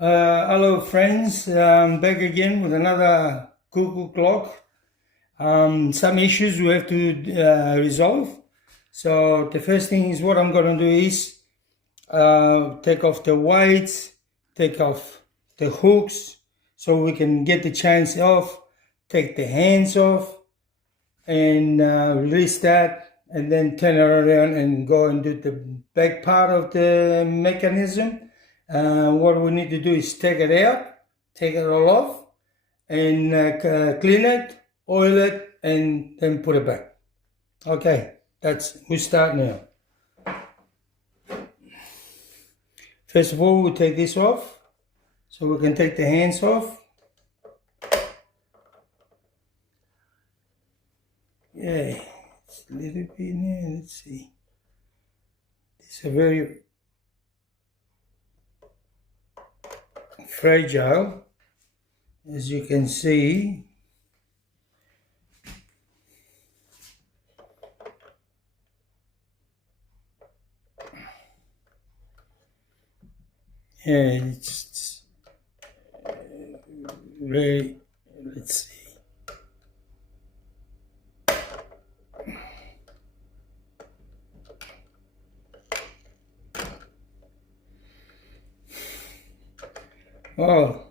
Hello friends, back again with another cuckoo clock. Some issues we have to resolve. So the first thing is what I'm going to do is take off the weights, take off the hooks so we can get the chains off, take the hands off and release that, and then turn it around and go and do the back part of the mechanism. What we need to do is take it out, take it all off, and clean it, oil it, and then put it back. Okay, we start now. First of all, we take this off, so we can take the hands off. Yeah, it's a little bit now, let's see. It's a very fragile, as you can see. Yeah, it's very, let's see. Oh,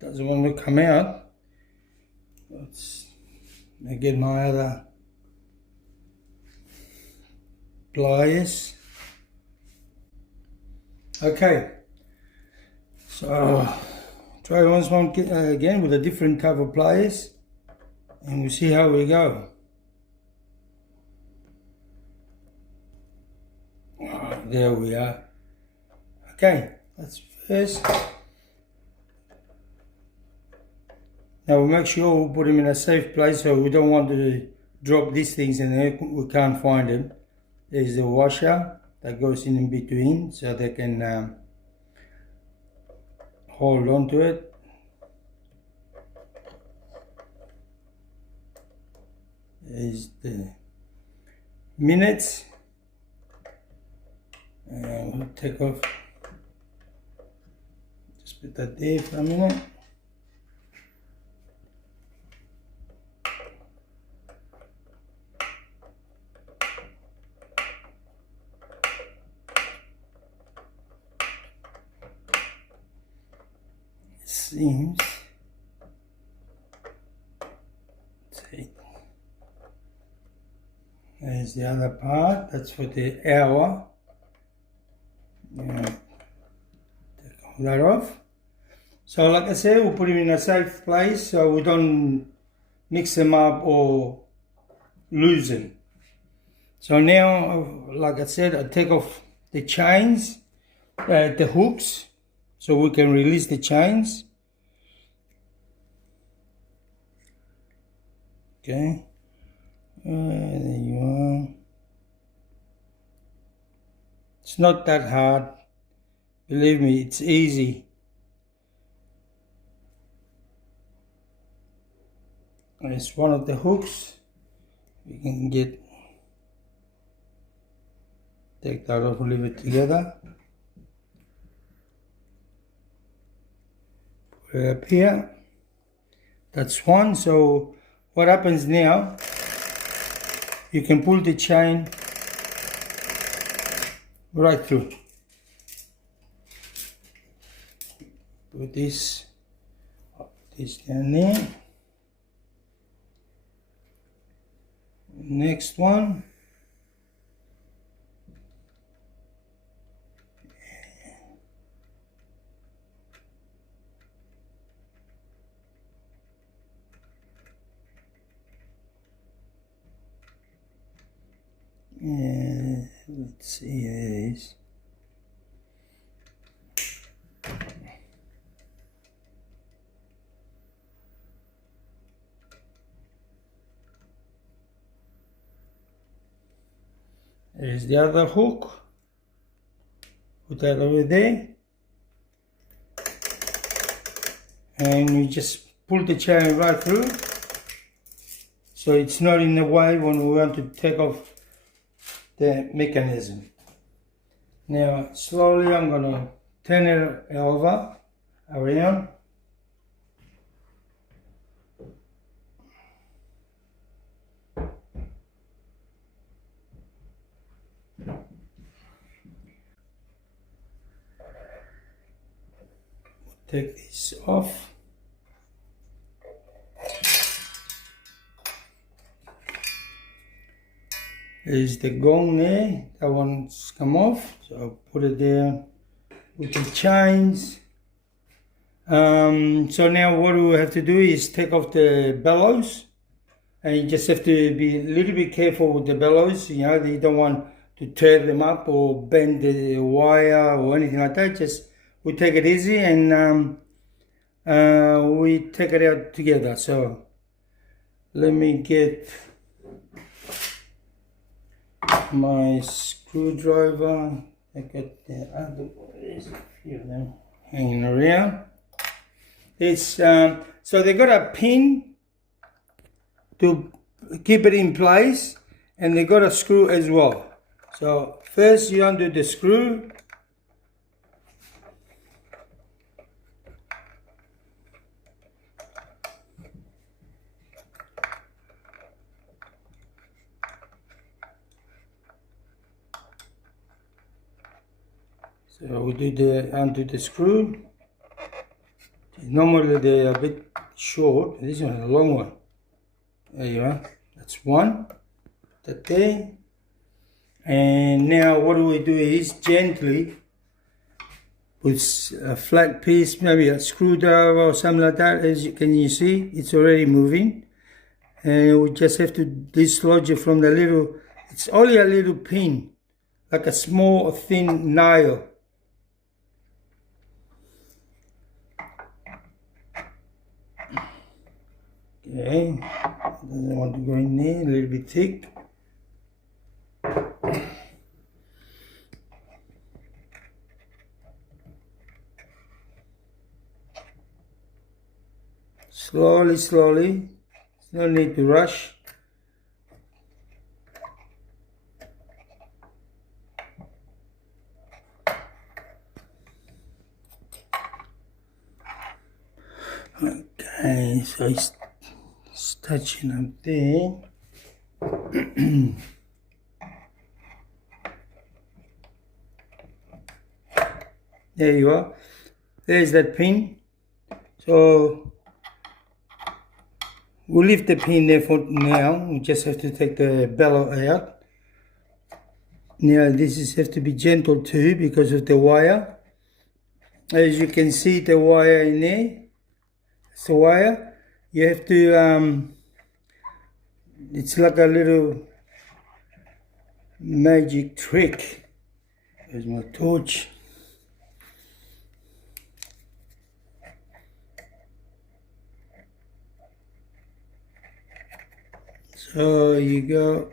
doesn't want to come out. Let's get my other pliers. Okay, so try once more again with a different type of pliers, and we'll see how we go. Oh, there we are. Okay, that's first. Now we'll make sure we put them in a safe place, so we don't want to drop these things and we can't find them. There's the washer that goes in between, so they can hold on to it. There's the minutes. And we'll take off. Just put that there for a minute. Seems. See. There's the other part. That's for the hour. Take all that off. So, like I said, we'll put them in a safe place so we don't mix them up or lose them. So now, like I said, I take off the chains, the hooks, so we can release the chains. Okay, there you are. It's not that hard, believe me, it's easy. There's one of the hooks. We can take that off and leave it together. Put it up here. That's one. So what happens now, you can pull the chain right through. Put this down there. Next one. Let's see, here it is. There's the other hook. Put that over there. And we just pull the chain right through, so it's not in the way when we want to take off the mechanism. Now slowly I'm going to turn it over around. Take this off. There's the gong there, that one's come off, so I'll put it there with the chains. So now what we have to do is take off the bellows, and you just have to be a little bit careful with the bellows, you know, you don't want to tear them up or bend the wire or anything like that. Just we take it easy and we take it out together. So let me get my screwdriver. I got the other, there's a few of them hanging around. It's so they got a pin to keep it in place, and they got a screw as well. So first you undo the screw. So we do undo the screw. Normally they're a bit short. This one is a long one. There you are. That's one. That there. And now what we do is gently put a flat piece, maybe a screwdriver or something like that. As you see, it's already moving. And we just have to dislodge it from the little. It's only a little pin, like a small thin nail. Okay, doesn't want to go in there, a little bit thick. Slowly, slowly, no need to rush. Okay, so it's touching up there. There you are. There's that pin. So we'll leave the pin there for now. We just have to take the bellow out. Now this is have to be gentle too because of the wire. As you can see, the wire in there. It's the wire. You have to it's like a little magic trick. There's my torch. So you go.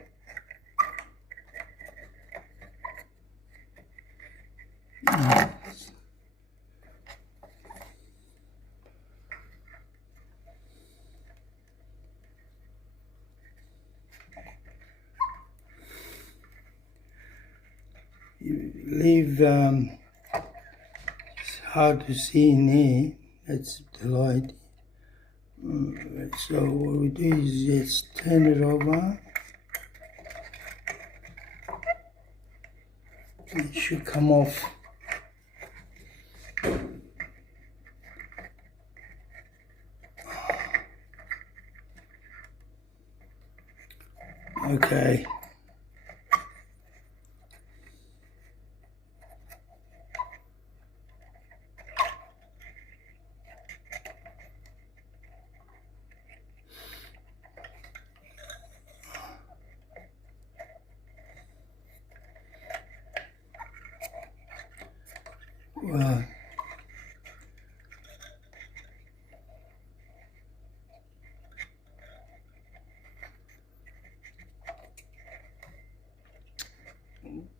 You leave, it's hard to see in here, that's the light. So what we do is just turn it over. It should come off. Okay. Well,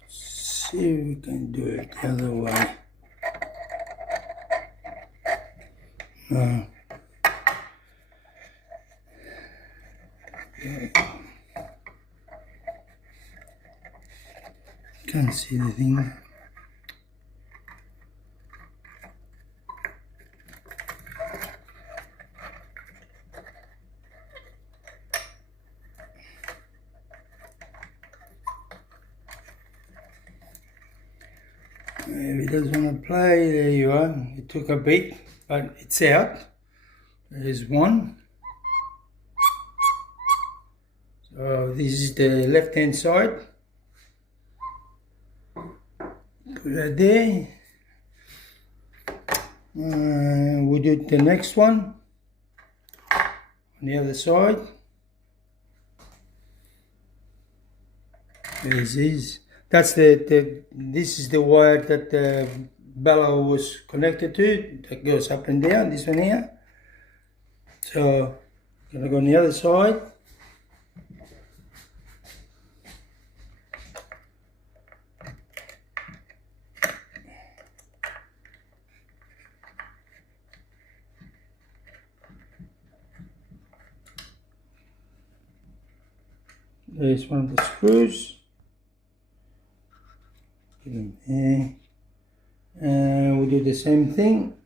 see if we can do it the other way. No. Can't see the thing. doesn't want to play. There you are. It took a bit, but it's out. There's one. So this is the left hand side. Put that there. We do the next one on the other side. This is this is the wire that the bellow was connected to, that goes up and down, this one here. So I'm gonna go on the other side. There's one of the screws. Get them there. And we do the same thing.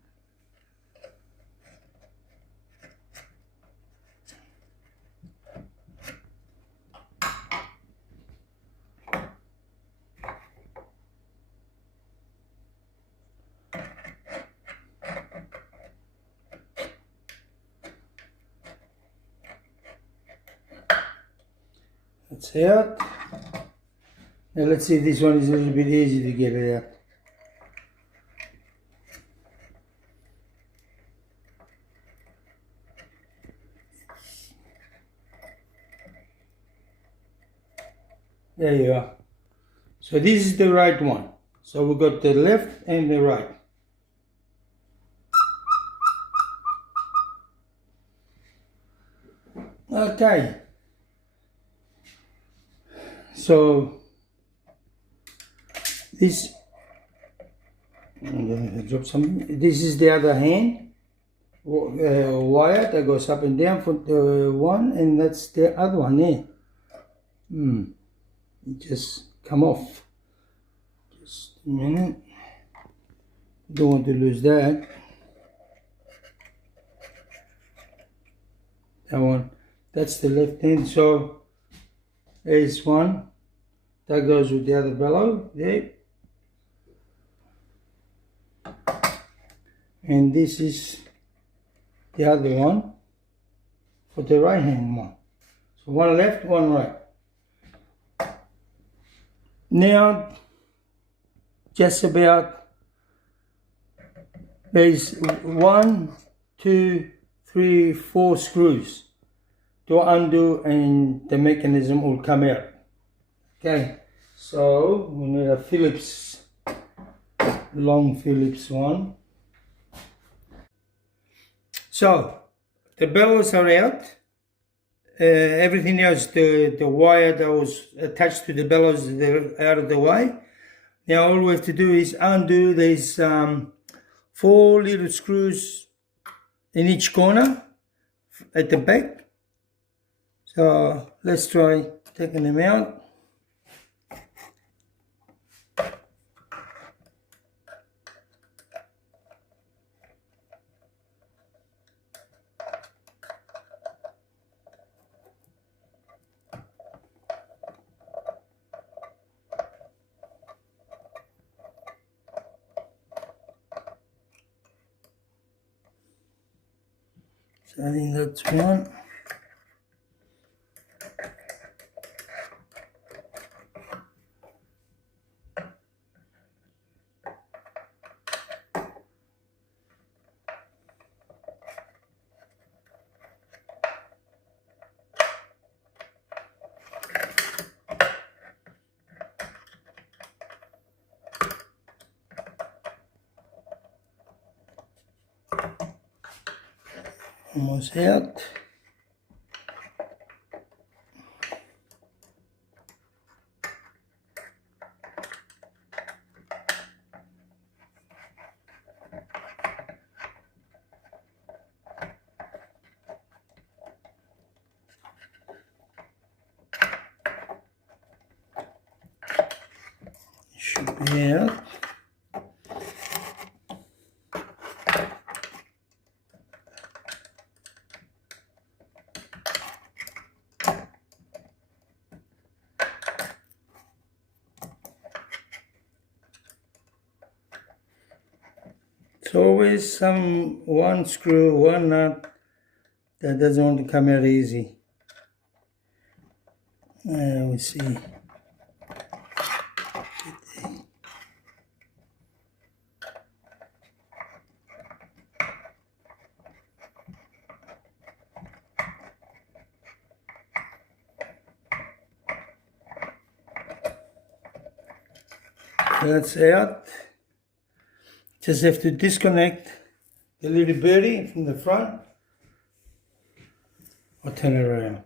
That's out. Now let's see if this one is a little bit easy to get it out. There you are. So this is the right one. So we've got the left and the right. Okay. So this, I'm going to drop something. This is the other hand wire that goes up and down for the one, and that's the other one there. It just come off. Just a minute. Don't want to lose that. That one. That's the left hand. So there's one that goes with the other bellow there, and this is the other one for the right hand one. So one left, one right. Now just about, there's 1, 2, 3, 4 screws to undo, and the mechanism will come out. Okay, so we need a Phillips, long Phillips one. So the bellows are out. Everything else, the wire that was attached to the bellows, they're out of the way. Now all we have to do is undo these 4 little screws in each corner at the back. So let's try taking them out. So I think that's one. Almost out. Should be out. It's always one screw, one nut that doesn't want to come out easy. We see. That's out. Just have to disconnect the little birdie from the front. I'll turn it around.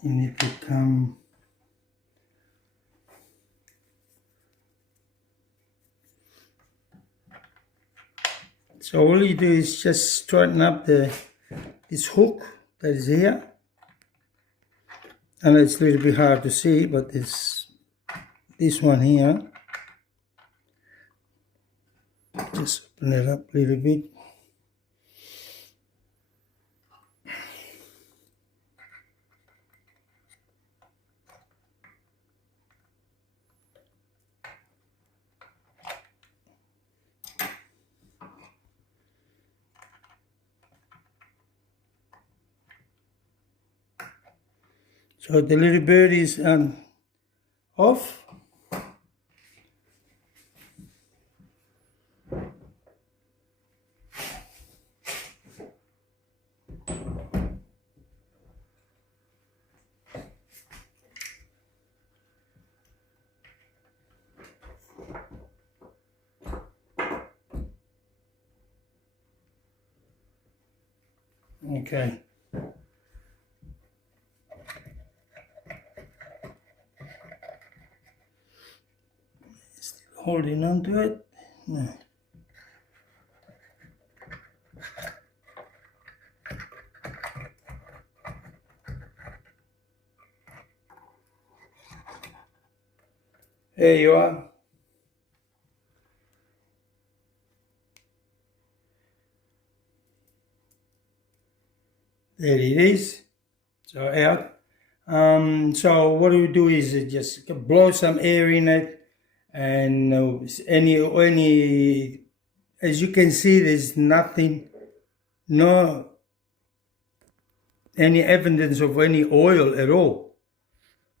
You need to come so all you do is just straighten up this hook that is here. I know it's a little bit hard to see, but this one here, just open it up a little bit. So the little bird is off. Okay. Still holding on to it. No. There you are. There it is. So out. So what we do is just blow some air in it, and any as you can see, there's nothing, any evidence of any oil at all.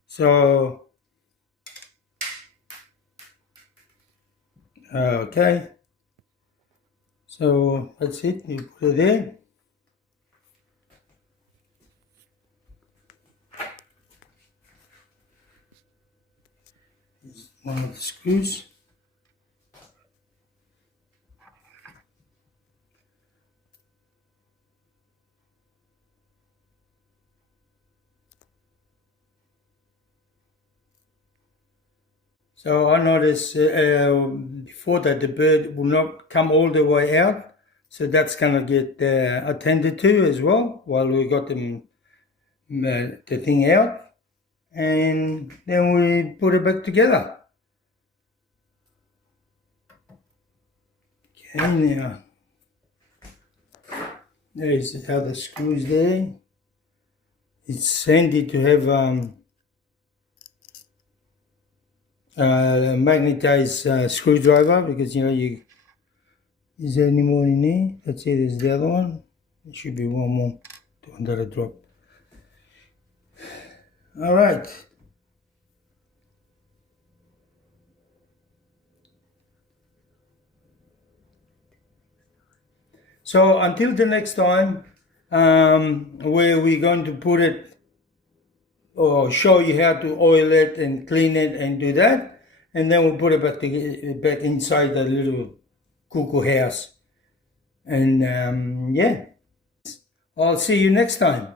So okay, so that's it. You put it there. Here's one of the screws. So I noticed before that the bird will not come all the way out, so that's gonna get attended to as well while we got the thing out, and then we put it back together. Okay, now there's the other screws there. It's handy to have a magnetized screwdriver, because is there any more in there? Let's see, there's the other one. There should be one more under a drop. All right. So until the next time, where we're going to put it, or show you how to oil it and clean it and do that, and then we'll put it back inside the little cuckoo house. And yeah, I'll see you next time.